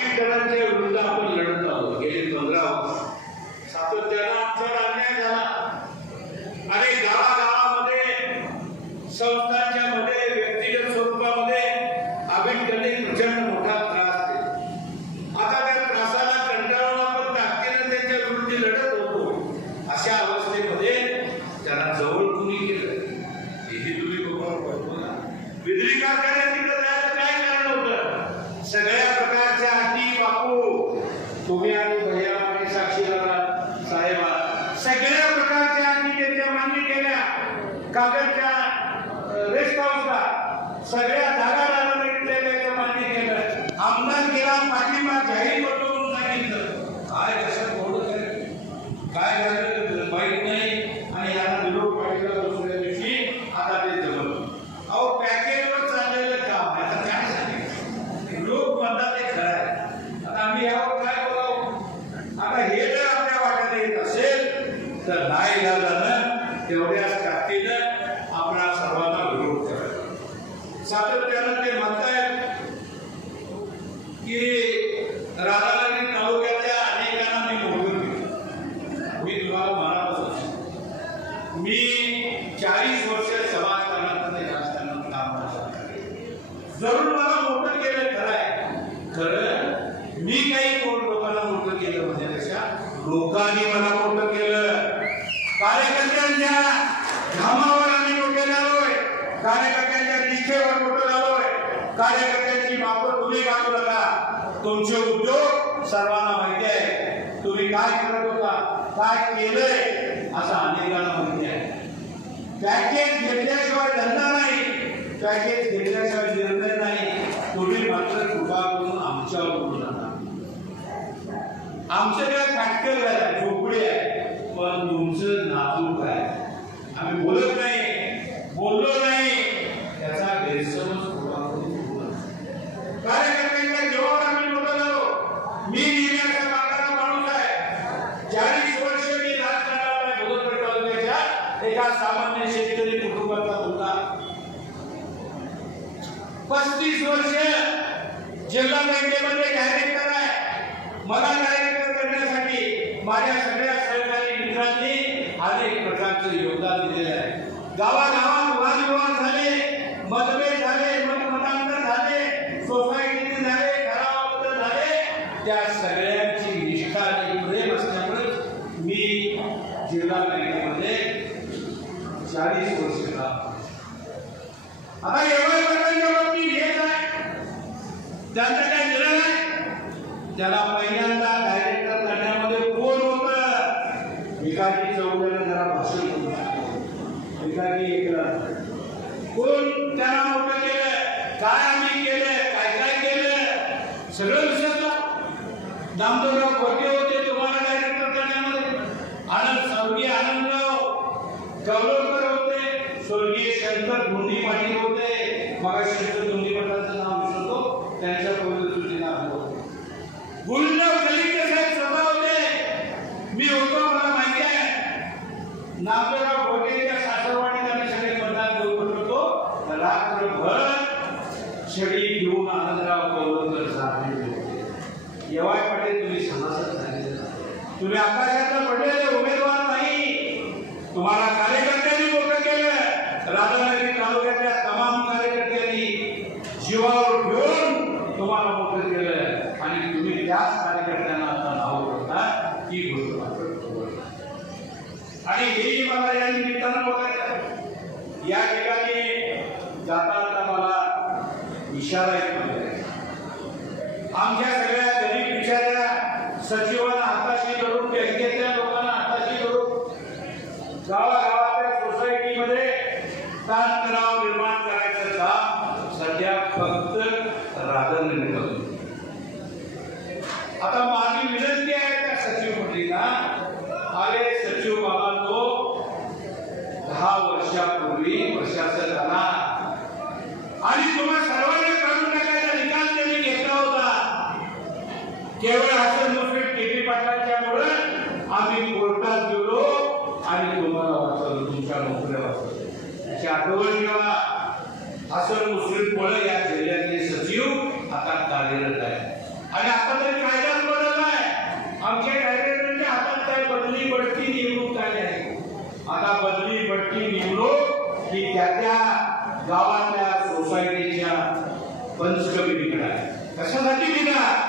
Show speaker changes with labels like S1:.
S1: आंबेडकरांच्या विरुद्ध आपण लढत आहोत. गेली पंधरा वर्ष. सातत्यानं आमच्यावर अन्याय झाला. आणि गावागावामध्ये संस्था तुम्ही आणि भैया आणि साक्षीदारा साहेबा सगळ्या प्रकारच्या आम्ही त्यांच्या मान्य केल्या. कागदच्या रेस्ट हाऊसला सगळ्या जागा राजकारणी त्याच्या मान्य केलं आमदार केला पाठिंबा जाहीर करतो म्हणून सांगितलं. काय कशात बोलत काय झालं? माहीत नाही. आणि याला विरोध पाठिंबा दुसऱ्या दिवशी आता ते जमलं. अहो पॅकेजवर चाललेलं काम. आता काय सांगायचं? लोक म्हणतात ते खरं आहे. आता आम्ही यावर काय बोलावं आता हे जर आपल्या वाट्याला येत असेल तर नाही झालं तेवढ्याच ताकदीनं आपणा सर्वांना विरोध करायचा सातत्यानं ते म्हणतायत की राधानगरी तालुक्यातल्या अनेकांना मी बोलून घेतो. मी तुम्हाला म्हणालो मी चाळीस वर्ष समाजकारणात राजकारणात काम करतो. जरूर मला मोठं केलं खरं आहे. खरं मी काही कोण लोकांना मोठं केलं म्हणण्यापेक्षा लोकांनी मला मोठं केलं कार्यकर्त्यांच्या घामावर आम्ही मोठे झालोय कार्यकर्त्यांच्या निष्ठेवर मोठं झालोय कार्यकर्त्यांची मापं तुम्ही काढू नका. तुमचे उद्योग सर्वांना माहिती आहे. तुम्ही काय करत होता? काय केलंय? असं अनेकांना माहिती आहे. पॅकेज घेतल्याशिवाय धंदा नाही. पॅकेज घेतल्याशिवाय निर्णय नाही. तुम्ही मात्र कृपा करून आमच्यावर बोलू नका. आमचं काय फॅक्टर आहे झोपडी आहे पण तुमचं नाजूक आहे आम्ही बोलत नाही बोललो नाही त्याचा गैरसमज कृपा करून होऊ नका. कार्यकर्त्यांच्या जीवावर आम्ही मोठं झालो मी निर्णयाचा मागणारा माणूस आहे चाळीस वर्ष मी राजकारणाला भोगत तालुक्याच्या एका सामान्य शेतकरी कुटुंबाचा मुलगा. पस्तीस वर्ष जिल्हा बँकेमध्ये डायरेक्टर आहे. मला डायरेक्टर करण्यासाठी माझ्या सगळ्या सहकारी मित्रांनी अनेक प्रकारचं योगदान दिलेलं आहे. गावागावात वादविवाद झाले मतभेद झाले मतमतांतर झाले सोसायटीचे झाले घराबद्दल झाले त्या सगळ्या निष्ठा आणि प्रेम असल्यामुळे मी जिल्हा बँकेमध्ये चाळीस वर्ष काम आता एवढ्या प्रकारच्या बाबतीत घेत आहे त्यांचा काय निर्णय आहे? त्याला पहिल्यांदा डायरेक्टर करण्यामध्ये कोण होत? विकाजी चौधरी जरा भाषण करून भिकाजी कोण त्याला मोठं केलं? काय आम्ही केलं? काय काय केलं? सगळं विसरलं. दामोदरराव खोटे होते तुम्हाला डायरेक्टर करण्यामध्ये. आनंद सौगी आनंदराव गौरवकर स्वर्गीय शंकर धोंडी पाटील होते. मग शंकर धोंडी पाटलांचं नाव विसरतो. त्यांच्या पूर्वसूची नाव होते. गुरुराव साहेब स्वतः होते. मी होतो मला माहिती आहे. नामदेवराव घोटेच्या सासरवाडीत आम्ही सगळे मतदान घेऊन होतो रात्रभर सगळी घेऊन आनंदराव गौरवकर साधले होते. येवाय पाटील तुम्ही सभासद झालेले तुम्ही आकाशातला पडलेले उमेदवार नाही. तुम्हाला कार्यकर्ते राधानगरी तालुक्यातल्या तमाम कार्यकर्त्यांनी जीवावर घेऊन तुम्हाला मोठं केलं आणि तुम्ही त्याच कार्यकर्त्यांना आता नाव करता ही गोष्ट आणि हेही मला या निमित्तानं बोलायचं या ठिकाणी जाता मला इशारा एक आमच्या सगळ्या गरीब बिचाऱ्या सचिव निर्माण करायचं काम सध्या फक्त राजनगरी करतो आता माझी विनंती आहे त्या सचिव मंडळींना. आले सचिव बाबा तो दहा वर्षापूर्वी प्रशासक आला आणि तुम्हा सर्वांना काढून टाकायचा निकाल त्यांनी घेतला होता. केवळ हसन मुश्रीफ केपी पाटलांच्यामुळे आम्ही कोर्टात गेलो आणि तुम्हाला वाचवलं तुमच्या नोकऱ्या वाचवल्या. त्याची आठवण असं मुस्लिम पळ या जिल्ह्यातले सचिव आता कार्यरत आहे आणि आता तरी कायदाच बदल आहे. आमच्या कायद्यामध्ये आता काय बदली बढती निवडणूक काय आहे? आता बदली बढती निवडणूक ही त्या त्या गावातल्या सोसायटीच्या पंच कमिटीकडे आहे. कशासाठी दिला